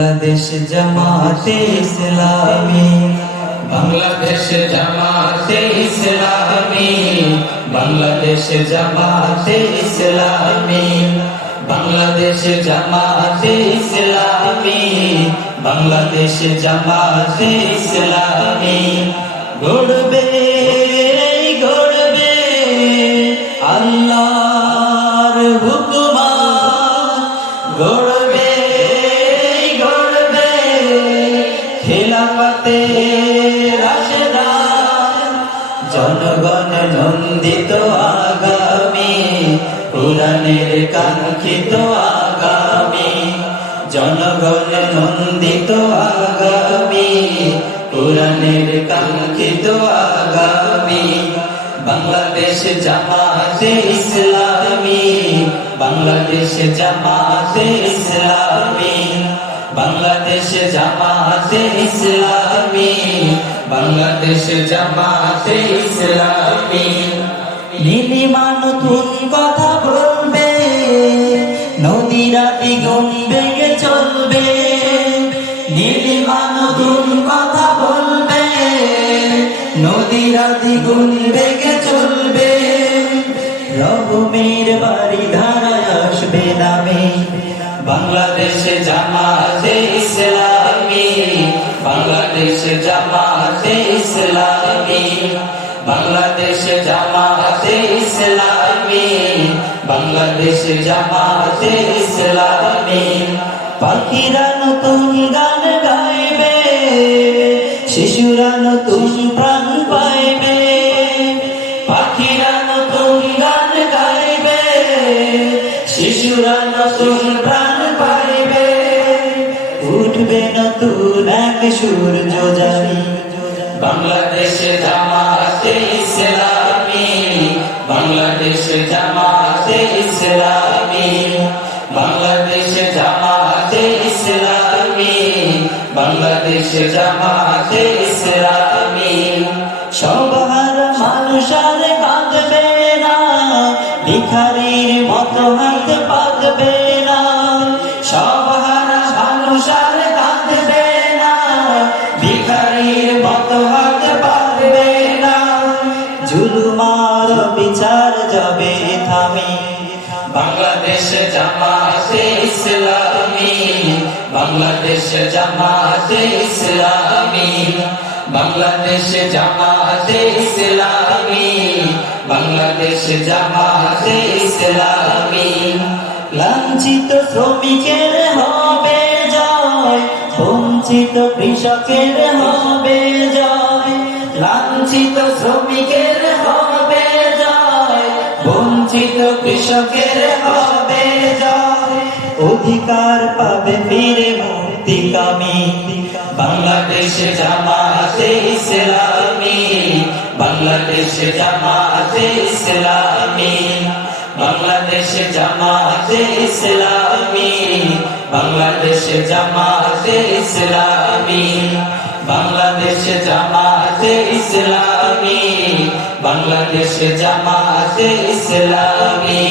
বাংলাদেশ জামাতে ইসলামী, বাংলাদেশ জামাতে ইসলামী, বাংলাদেশ জামাতে ইসলামী, বাংলাদেশ জামাতে ইসলামী, বাংলাদেশ জামাতে ইসলামী গড়বে গড়বে আল্লাহর হুকুমা, গড়বে গড়বে খেলাফতে রাশেদা, জনগণ নন্দিত আগামী, কোরআনের কাঙ্ক্ষিত আগামী, জনগণ নন্দিত আগামী, কোরআনের কাঙ্ক্ষিত আগামী। বাংলাদেশ জামাতে ইসলামী, বাংলাদেশ জামাতে ইসলামী, বাংলাদেশ জামাতে ইসলামী, বাংলাদেশ জামাতে ইসলামী। নীলিমা নতুন কথা বলবে, নদীরা দ্বিগুণ বেগে চলবে। নীলিমা নতুন কথা বলবে, নদীরা দ্বিগুণ বেগে চলবে। রবমের বাড়ি ধারায় আসবে নামে, বাংলাদেশ জামাতে ইসলামী, বাংলাদেশ জামাতে ইসলামী, বাংলাদেশ জামাতে ইসলামী, বাংলাদেশ জামাতে ইসলামী। পাখিরা নতুন গান গাইবে, শিশুরা নতুন প্রাণ পাইবে। পাখিরা নতুন গান গাইবে, শিশুরা নতুন প্রাণ পাইবে। উঠবে নতুন এক সূর্য জানি, বাংলাদেশ জামাতে ইসলামী, বাংলাদেশ জামাতে ইসলামী, বাংলাদেশ জামাতে ইসলামী, বাংলাদেশ জামাতে ইসলামী। সবার মানুষ আর কাঁদবে না, ভিখারির মতো হাত পাতবে না। সবার মানুষ আর কাঁদবে না, ভিখারির মতো হাত পাতবে না। জুলুমার বিচার যাবে থামে, বাংলাদেশ জামাতে ইসলামী, বাংলাদেশ জামাতে ইসলামী, বাংলাদেশ জামাতে ইসলামী, বাংলাদেশ জামাতে ইসলামী। লাঞ্ছিত শ্রমিকের হবে জয়, বঞ্চিত কৃষকের হবে জয়। লাঞ্ছিত শ্রমিকের হবে জয়, বঞ্চিত কৃষকের হবে জয়। অধিকার পাবে ফিরে মুক্তিকামী, বাংলাদেশ জামাতে ইসলামী, বাংলাদেশ জামাতে ইসলামী, বাংলাদেশ জামাতে ইসলামী, বাংলাদেশ জামাতে ইসলামী, বাংলাদেশ জামাতে ইসলামী, বাংলাদেশ জামাতে ইসলামী।